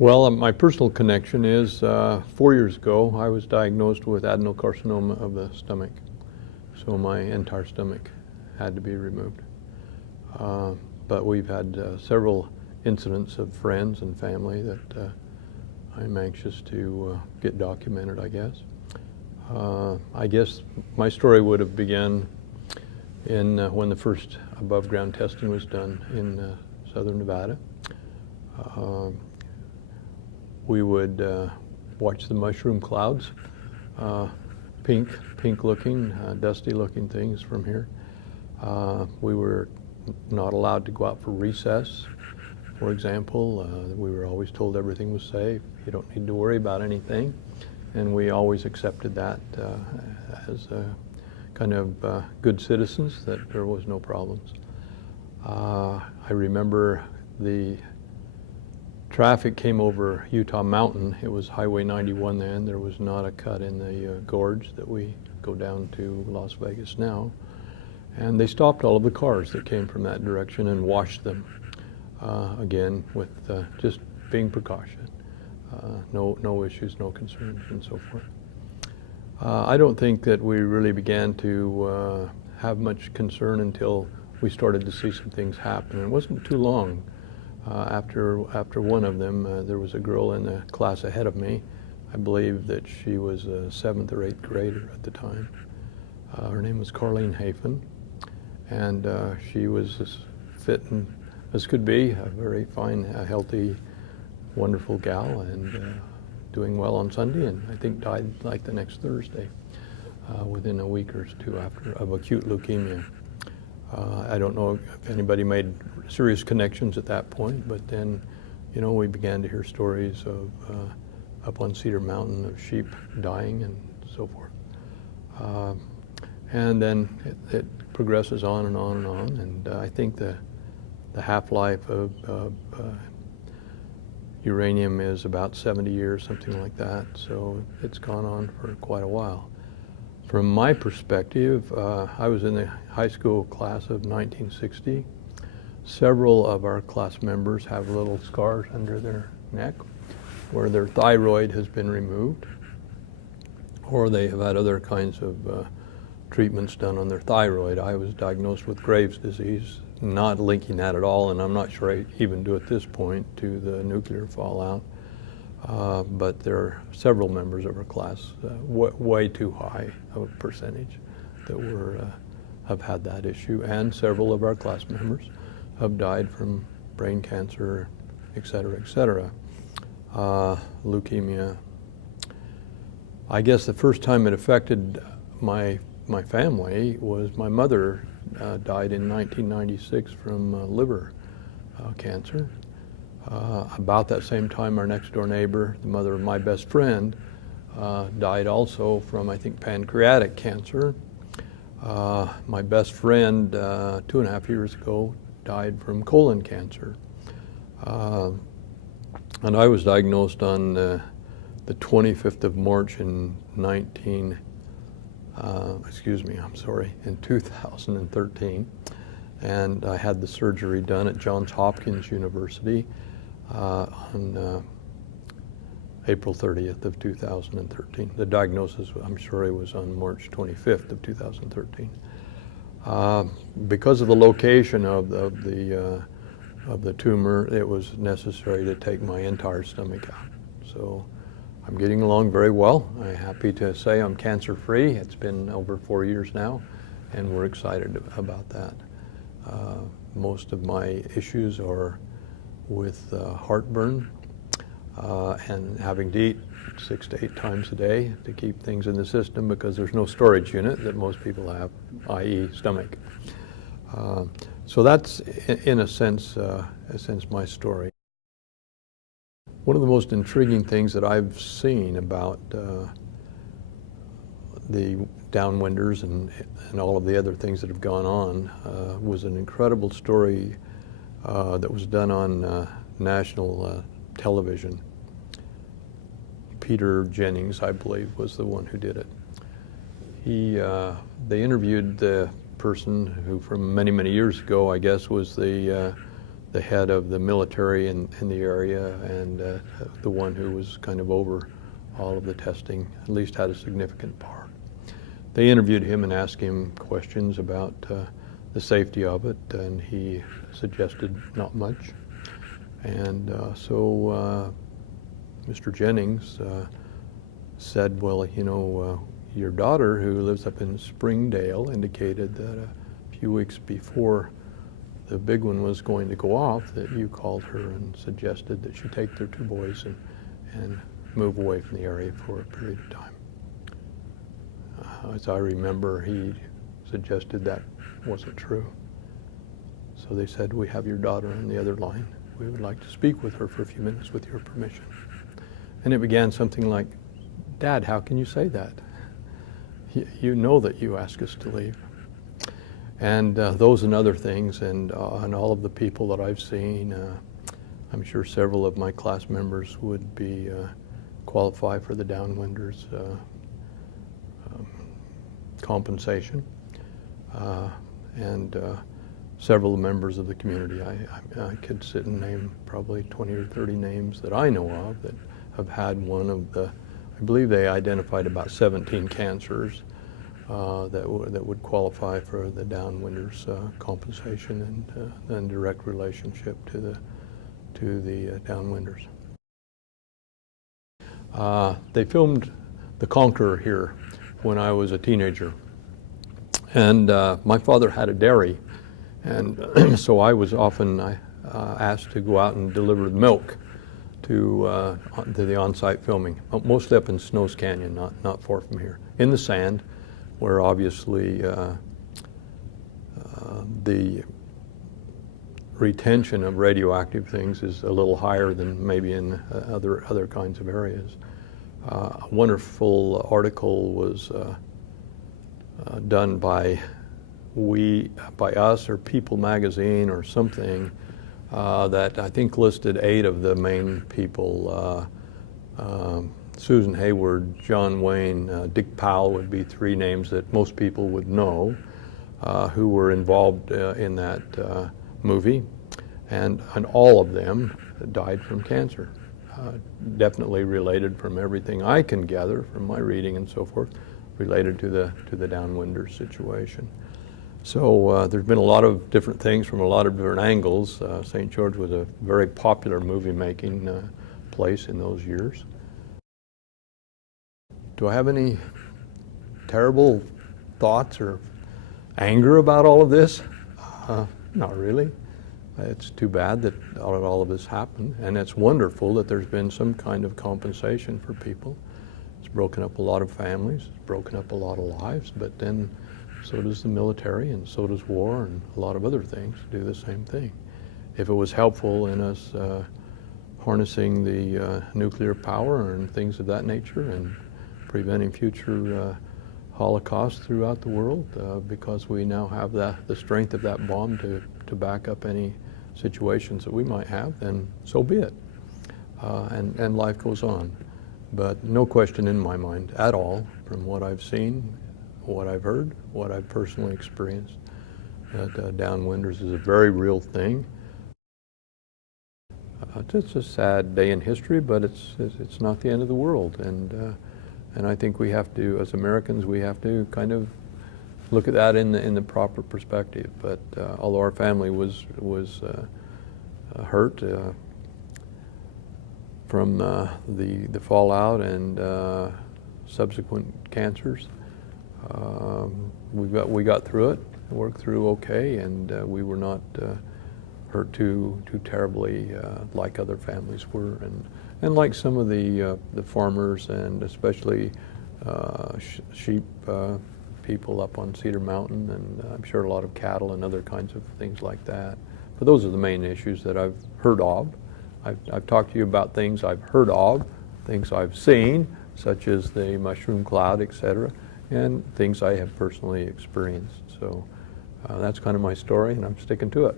Well, my personal connection is 4 years ago, I was diagnosed with adenocarcinoma of the stomach. So my entire stomach had to be removed. But we've had several incidents of friends and family that I'm anxious to get documented, I guess. I guess my story would have begun in when the first above ground testing was done in southern Nevada. We would watch the mushroom clouds, pink looking, dusty looking things from here. We were not allowed to go out for recess, for example. We were always told everything was safe. You don't need to worry about anything. And we always accepted that as a kind of good citizens, that there was no problems. I remember the traffic came over Utah Mountain. It was Highway 91 then. There was not a cut in the gorge that we go down to Las Vegas now. And they stopped all of the cars that came from that direction and washed them, again, with just being precaution. No issues, no concerns, and so forth. I don't think that we really began to have much concern until we started to see some things happen. It wasn't too long after one of them. There was a girl in the class ahead of me. I believe that she was a 7th or 8th grader at the time. Her name was Carleen Hafen, and she was as fit and as could be, a very fine, healthy, wonderful gal, and doing well on Sunday, and I think died like the next Thursday, within a week or two after, of acute leukemia. I don't know if anybody made serious connections at that point, but then, you know, we began to hear stories of up on Cedar Mountain of sheep dying and so forth. And then it progresses on and on and on, and I think the half-life of uranium is about 70 years, something like that, so it's gone on for quite a while. From my perspective, I was in the high school class of 1960. Several of our class members have little scars under their neck where their thyroid has been removed, or they have had other kinds of treatments done on their thyroid. I was diagnosed with Graves' disease, not linking that at all, and I'm not sure I even do at this point, to the nuclear fallout. But there are several members of our class, way too high of a percentage, that have had that issue, and several of our class members have died from brain cancer, et cetera, et cetera. Leukemia. I guess the first time it affected my family was my mother died in 1996 from liver cancer. About that same time, our next door neighbor, the mother of my best friend, died also from, I think, pancreatic cancer. My best friend 2.5 years ago died from colon cancer. And I was diagnosed on the 25th of March in 2013. And I had the surgery done at Johns Hopkins University on April 30th of 2013. The diagnosis, I'm sure, it was on March 25th of 2013. Because of the location of the tumor, it was necessary to take my entire stomach out. So I'm getting along very well. I'm happy to say I'm cancer-free. It's been over 4 years now, and we're excited about that. Most of my issues are with heartburn and having to eat 6 to 8 times a day to keep things in the system, because there's no storage unit that most people have, i.e. stomach. So that's, in a sense, my story. One of the most intriguing things that I've seen about the Downwinders and all of the other things that have gone on was an incredible story that was done on national television. Peter Jennings, I believe, was the one who did it. They interviewed the person who, from many, many years ago, I guess, was the the head of the military in the area, and the one who was kind of over all of the testing, at least had a significant part. They interviewed him and asked him questions about the safety of it, and he suggested not much. And so Mr. Jennings said, well, you know, your daughter, who lives up in Springdale, indicated that a few weeks before the big one was going to go off, that you called her and suggested that she take their two boys and move away from the area for a period of time. As I remember, he suggested that wasn't true. So they said, we have your daughter on the other line. We would like to speak with her for a few minutes with your permission. And it began something like, Dad, how can you say that? You know that you asked us to leave. And those and other things, and all of the people that I've seen, I'm sure several of my class members would be qualify for the Downwinders compensation, and several members of the community. I could sit and name probably 20 or 30 names that I know of that have had one of the, I believe they identified about 17 cancers that would qualify for the Downwinders compensation and direct relationship to the Downwinders. They filmed The Conqueror here when I was a teenager, and my father had a dairy, and so I was often asked to go out and deliver the milk to the on-site filming, mostly up in Snows Canyon, not far from here, in the sand, where obviously the retention of radioactive things is a little higher than maybe in other kinds of areas. A wonderful article was done by us or People magazine or something that I think listed 8 of the main people. Susan Hayward, John Wayne, Dick Powell would be 3 names that most people would know who were involved in that movie, and all of them died from cancer. Definitely related, from everything I can gather from my reading and so forth, related to the Downwinders situation. So there's been a lot of different things from a lot of different angles. St. George was a very popular movie-making place in those years. Do I have any terrible thoughts or anger about all of this? Not really. It's too bad that all of this happened, and it's wonderful that there's been some kind of compensation for people. It's broken up a lot of families, it's broken up a lot of lives, but then so does the military, and so does war, and a lot of other things do the same thing. If it was helpful in us harnessing the nuclear power and things of that nature, and preventing future Holocausts throughout the world, because we now have the strength of that bomb to back up any situations that we might have, then so be it. And life goes on. But no question in my mind at all, from what I've seen, what I've heard, what I've personally experienced, that Downwinders is a very real thing. It's a sad day in history, but it's not the end of the world. And I think we have to, as Americans, we have to kind of look at that in the proper perspective. But although our family was hurt from the fallout and subsequent cancers, we got through it, worked through okay, and we were not hurt too terribly like other families were, and like some of the farmers, and especially sheep people up on Cedar Mountain, and I'm sure a lot of cattle and other kinds of things like that. But those are the main issues that I've heard of. I've talked to you about things I've heard of, things I've seen, such as the mushroom cloud, etc., and things I have personally experienced. So that's kind of my story, and I'm sticking to it.